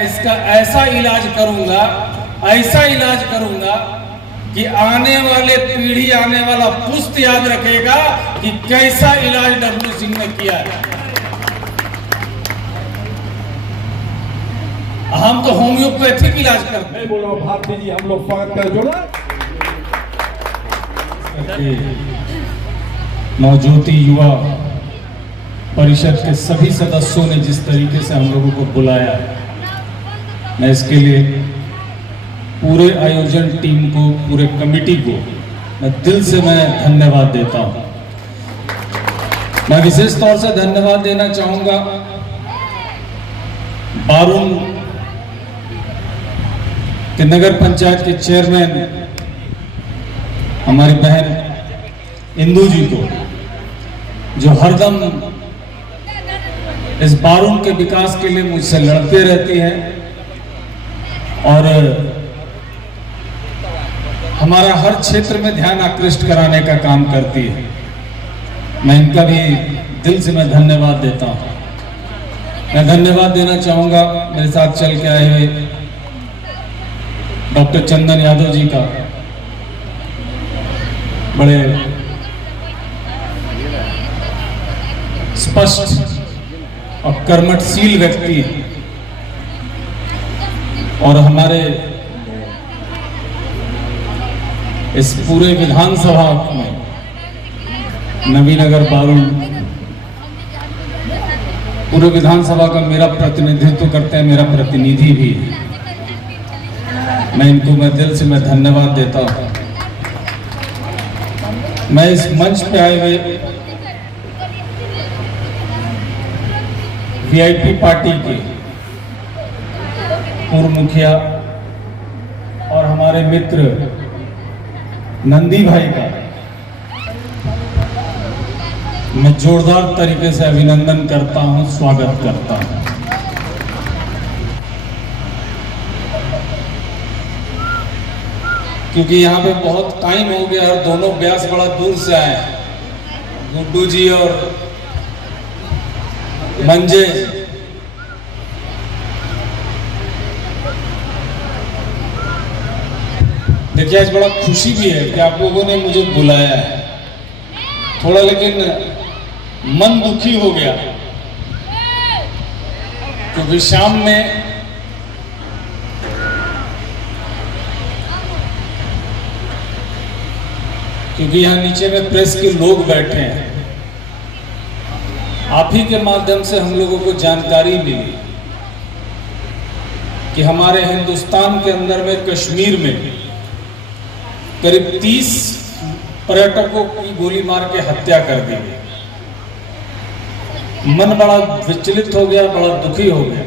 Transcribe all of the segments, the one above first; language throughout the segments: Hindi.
इसका ऐसा इलाज करूंगा कि आने वाले पीढ़ी, आने वाला पुश्त याद रखेगा कि कैसा इलाज डब्ल्यू सिंह ने किया है। हम तो होम्योपैथिक इलाज करते हैं। बोलो भारती जी, हम लोग स्वागत कर जोड़ा। नवज्योति युवा परिषद के सभी सदस्यों ने जिस तरीके से हम लोगों को बुलाया, मैं इसके लिए पूरे आयोजन टीम को, पूरे कमेटी को मैं दिल से धन्यवाद देता हूं। मैं विशेष तौर से धन्यवाद देना चाहूंगा बारून के नगर पंचायत के चेयरमैन हमारी बहन इंदू जी को, जो हरदम इस बारून के विकास के लिए मुझसे लड़ते रहती हैं और हमारा हर क्षेत्र में ध्यान आकृष्ट कराने का काम करती है। मैं इनका भी दिल से धन्यवाद देता हूं। मैं धन्यवाद देना चाहूंगा मेरे साथ चल के आए हुए डॉक्टर चंदन यादव जी का, बड़े स्पष्ट और कर्मठशील व्यक्ति और हमारे इस पूरे विधानसभा में नवीनगर बारून पूरे विधानसभा का मेरा प्रतिनिधित्व करते हैं, मेरा प्रतिनिधि भी है। मैं दिल से धन्यवाद देता हूं। मैं इस मंच पे आए हुए वीआईपी पार्टी के पूर्व मुखिया और हमारे मित्र नंदी भाई का मैं जोरदार तरीके से अभिनंदन करता हूं, स्वागत करता हूं। क्योंकि यहाँ पे बहुत टाइम हो गया और दोनों ब्यास बड़ा दूर से आए हैं, गुड्डू जी और मंजे। देखिए, आज बड़ा खुशी भी है कि आप लोगों ने मुझे बुलाया है। थोड़ा लेकिन मन दुखी हो गया क्योंकि शाम में यहाँ नीचे में प्रेस के लोग बैठे हैं। आप ही के माध्यम से हम लोगों को जानकारी मिली कि हमारे हिंदुस्तान के अंदर में कश्मीर में करीब 30 पर्यटकों की गोली मार के हत्या कर दी गई। मन बड़ा विचलित हो गया, बड़ा दुखी हो गया।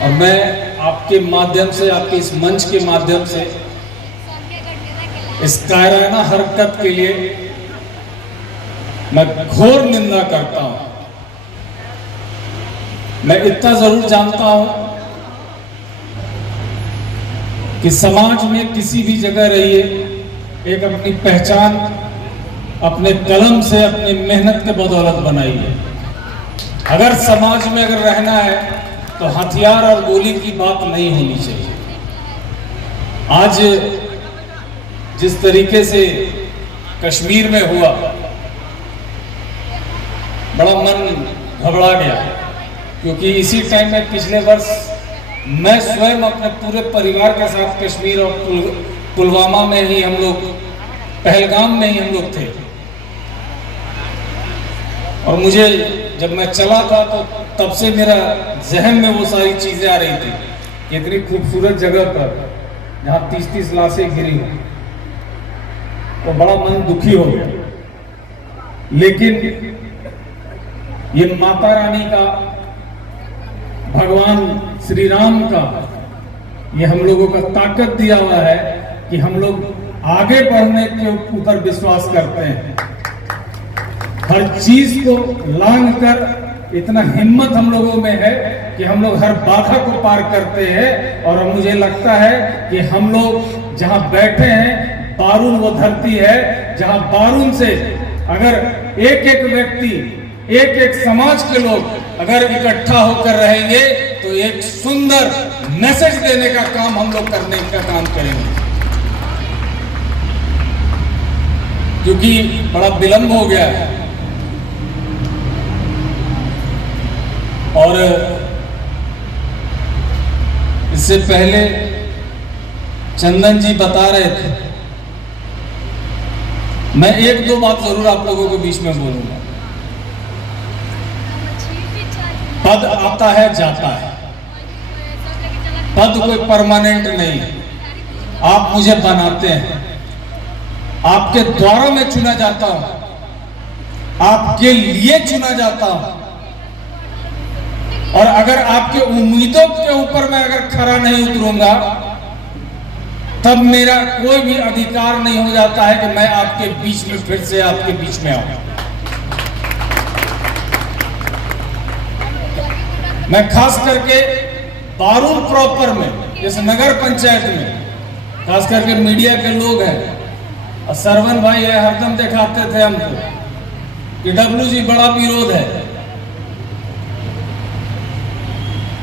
और मैं आपके माध्यम से, आपके इस मंच के माध्यम से इस कायराना हरकत के लिए मैं घोर निंदा करता हूं। मैं इतना जरूर जानता हूं कि समाज में किसी भी जगह रहिए, एक अपनी पहचान अपने कलम से, अपनी मेहनत के बदौलत बनाई है। अगर समाज में रहना है तो हथियार और गोली की बात नहीं होनी चाहिए। आज जिस तरीके से कश्मीर में हुआ, बड़ा मन घबरा गया क्योंकि इसी टाइम में पिछले वर्ष मैं स्वयं अपने पूरे परिवार के साथ कश्मीर और पुलवामा में ही हम लोग, पहलगाम में ही हम लोग थे। और मुझे जब मैं चला था तो तब से मेरा जहन में वो सारी चीजें आ रही थी कि इतनी खूबसूरत जगह पर जहां 30-30 लाशें गिरी हो, तो बड़ा मन दुखी हो गया। लेकिन ये माता रानी का, भगवान श्री राम का, ये हम लोगों का ताकत दिया हुआ है कि हम लोग आगे बढ़ने के ऊपर विश्वास करते हैं। हर चीज को लांघ कर इतना हिम्मत हम लोगों में है कि हम लोग हर बाधा को पार करते हैं। और मुझे लगता है कि हम लोग जहां बैठे हैं, बारून वो धरती है जहां बारून से अगर एक एक व्यक्ति, एक एक समाज के लोग अगर इकट्ठा होकर रहेंगे तो एक सुंदर मैसेज देने का काम हम लोग करने का काम करेंगे, क्योंकि बड़ा विलंब हो गया है। और इससे पहले चंदन जी बता रहे थे, मैं एक दो बात जरूर आप लोगों के बीच में बोलूंगा। पद आता है जाता है, पद कोई परमानेंट नहीं। आप मुझे बनाते हैं, आपके द्वारा मैं चुना जाता हूं, आपके लिए चुना जाता हूं। और अगर आपके उम्मीदों के ऊपर मैं अगर खरा नहीं उतरूंगा, तब मेरा कोई भी अधिकार नहीं हो जाता है कि मैं आपके बीच में फिर से आपके बीच में आऊं। मैं खास करके बारूल प्रॉपर में, इस नगर पंचायत में, खास करके मीडिया के लोग हैं, और सरवन भाई है, हरदम दिखाते थे हमको कि डब्लू जी बड़ा विरोध है,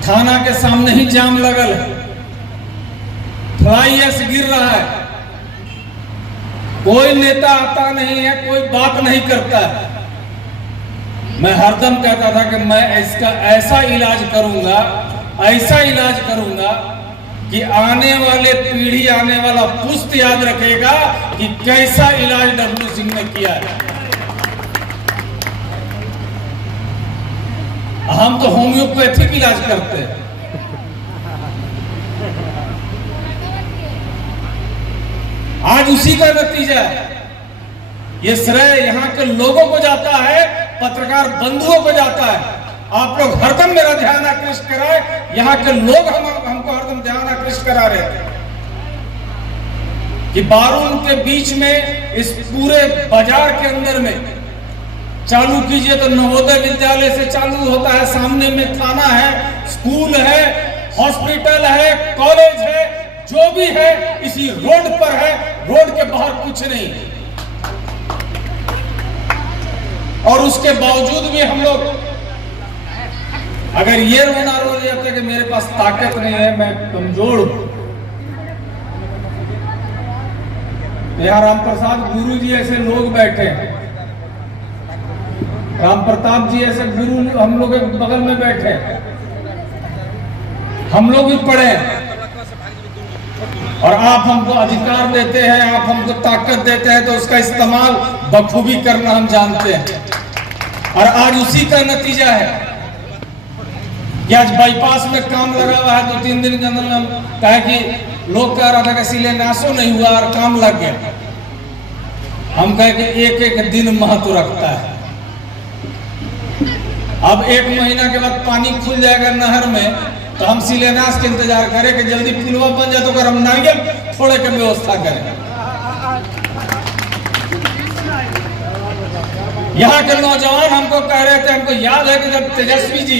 थाना के सामने ही जाम लगल है, फ्लाई ऐश गिर रहा है, कोई नेता आता नहीं है, कोई बात नहीं करता है। मैं हरदम कहता था कि मैं इसका ऐसा इलाज करूंगा, ऐसा इलाज करूंगा कि आने वाले पीढ़ी, आने वाला पुश्त याद रखेगा कि कैसा इलाज डब्लू सिंह ने किया है। हम तो होम्योपैथिक इलाज करते हैं। आज उसी का नतीजा है। ये श्रेय यहाँ के लोगों को जाता है, पत्रकार बंधुओं को जाता है। आप लोग हरदम मेरा ध्यान आकृष्ट कराए, यहाँ के लोग हमको हरदम ध्यान आकृष्ट करा रहे थे कि बारूल के बीच में, इस पूरे बाजार के अंदर में चालू कीजिए तो नवोदय विद्यालय से चालू होता है, सामने में थाना है, स्कूल है, हॉस्पिटल है, कॉलेज है, जो भी है इसी रोड पर है, रोड के बाहर कुछ नहीं। और उसके बावजूद भी हम लोग अगर ये रोना रो जाते कि मेरे पास ताकत नहीं है, मैं कमजोर हूं, यहाँ राम प्रसाद गुरु जी ऐसे लोग बैठे हैं, राम प्रताप जी ऐसे गुरु हम लोग के बगल में बैठे, हम लोग भी पढ़े, और आप हमको अधिकार देते हैं, आप हमको ताकत देते हैं, तो उसका इस्तेमाल बखूबी करना हम जानते हैं। और आज उसी का नतीजा है कि आज बाईपास में काम लगा हुआ है, 2-3 दिन के अंदर में कहा कि लोग कह रहा था कि शिलान्यासों नहीं हुआ और काम लग गया। हम कहे कि एक एक दिन महत्व रखता है। अब 1 महीना के बाद पानी खुल जाएगा नहर में, तो हम शिलान्यास के इंतजार करें कि जल्दी पुलवा बन जाए तो अगर हम नारियल थोड़े की व्यवस्था करें। यहाँ के नौजवान हमको कह रहे थे, हमको याद है कि जब तेजस्वी जी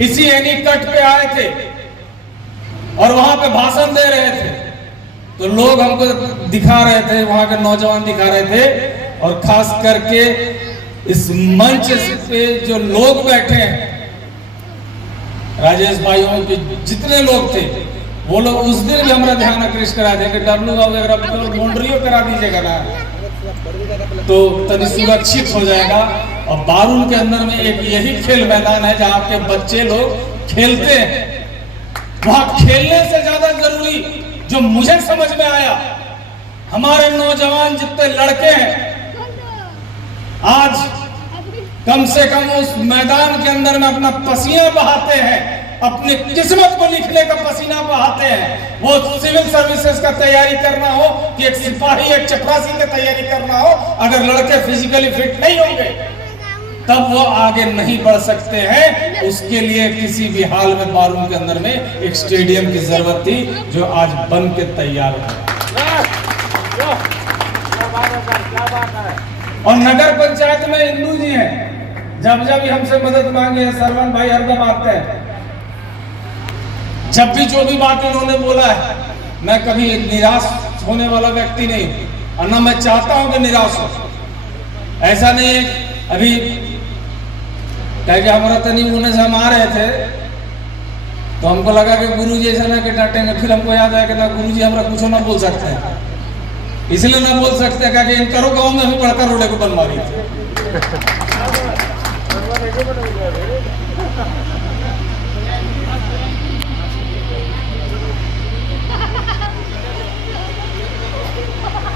इसी एनीकट पे आए थे और वहां पे भाषण दे रहे थे, तो लोग हमको दिखा रहे थे, वहां के नौजवान दिखा रहे थे, और खास करके इस मंच पे जो लोग बैठे हैं, राजेश भाइयों के जितने लोग थे, वो लोग उस दिन भी हमारा ध्यान आकृष्ट करा थे कि डब्लू बाबू अगर आप बाउंड्रियों करा दीजिएगा ना तो तनी सुरक्षित हो जाएगा। और बारूल के अंदर में एक यही खेल मैदान है जहाँ के बच्चे लोग खेलते हैं। वहां खेलने से ज्यादा जरूरी जो मुझे समझ में आया, हमारे नौजवान जितने लड़के हैं आज कम से कम उस मैदान के अंदर में अपना पसीना बहाते हैं, अपनी किस्मत को लिखने का पसीना बहाते हैं। वो सिविल सर्विसेज का तैयारी करना हो कि एक सिपाही, एक चपरासी की तैयारी करना हो, अगर लड़के फिजिकली फिट नहीं होंगे तब वो आगे नहीं बढ़ सकते हैं। उसके लिए किसी भी हाल में बारूल के अंदर में एक स्टेडियम की जरूरत थी, जो आज बन के तैयार है। और नगर पंचायत में इंदू जी हैं, जब जब हमसे मदद मांगे हैं, सरवन भाई हरदम आते हैं, जब भी जो भी बात इन्होंने बोला है, मैं कभी निराश होने वाला व्यक्ति नहीं, और ना मैं चाहता हूं कि निराश हो। ऐसा नहीं है, अभी क्या हमारा तनी होने से हम आ रहे थे तो हमको लगा कि गुरुजी ऐसा ना कि डांटेंगे, फिर हमको याद आया कि ना गुरुजी हमरा कुछ ना बोल सकते हैं, इसलिए ना बोल सकते क्या कि इन करो गाँव में भी बड़का रोडे को बन मारी थी।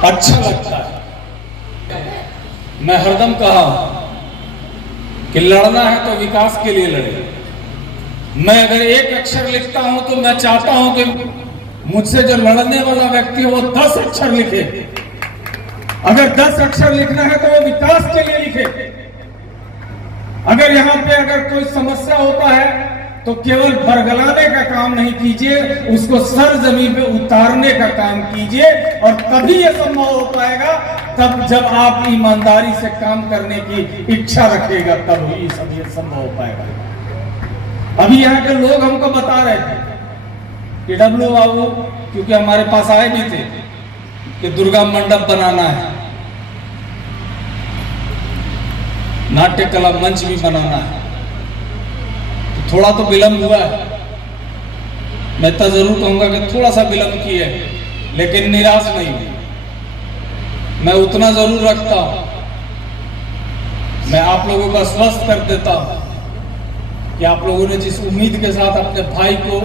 अच्छा लगता है। मैं हरदम कहा कि लड़ना है तो विकास के लिए लड़े। मैं अगर एक अक्षर लिखता हूं तो मैं चाहता हूं कि मुझसे जो लड़ने वाला व्यक्ति है वो 10 अक्षर लिखे। अगर 10 अक्षर लिखना है तो वो विकास के लिए लिखे। अगर यहां पे अगर कोई समस्या होता है तो केवल बरगलाने का काम नहीं कीजिए, उसको सर जमीन पे उतारने का काम कीजिए। और तभी यह संभव हो पाएगा तब जब आप ईमानदारी से काम करने की इच्छा रखेगा, तब ही सब ये संभव हो पाएगा। अभी यहाँ के लोग हमको बता रहे थे कि डब्लू बाबू, क्योंकि हमारे पास आए भी थे कि दुर्गा मंडप बनाना है, नाट्य कला मंच भी बनाना है, तो थोड़ा तो विलंब हुआ है। मैं तो जरूर कहूंगा कि थोड़ा सा विलंब किए, लेकिन निराश नहीं हुई। मैं उतना जरूर रखता हूं, मैं आप लोगों को आश्वस्त कर देता हूं कि आप लोगों ने जिस उम्मीद के साथ अपने भाई को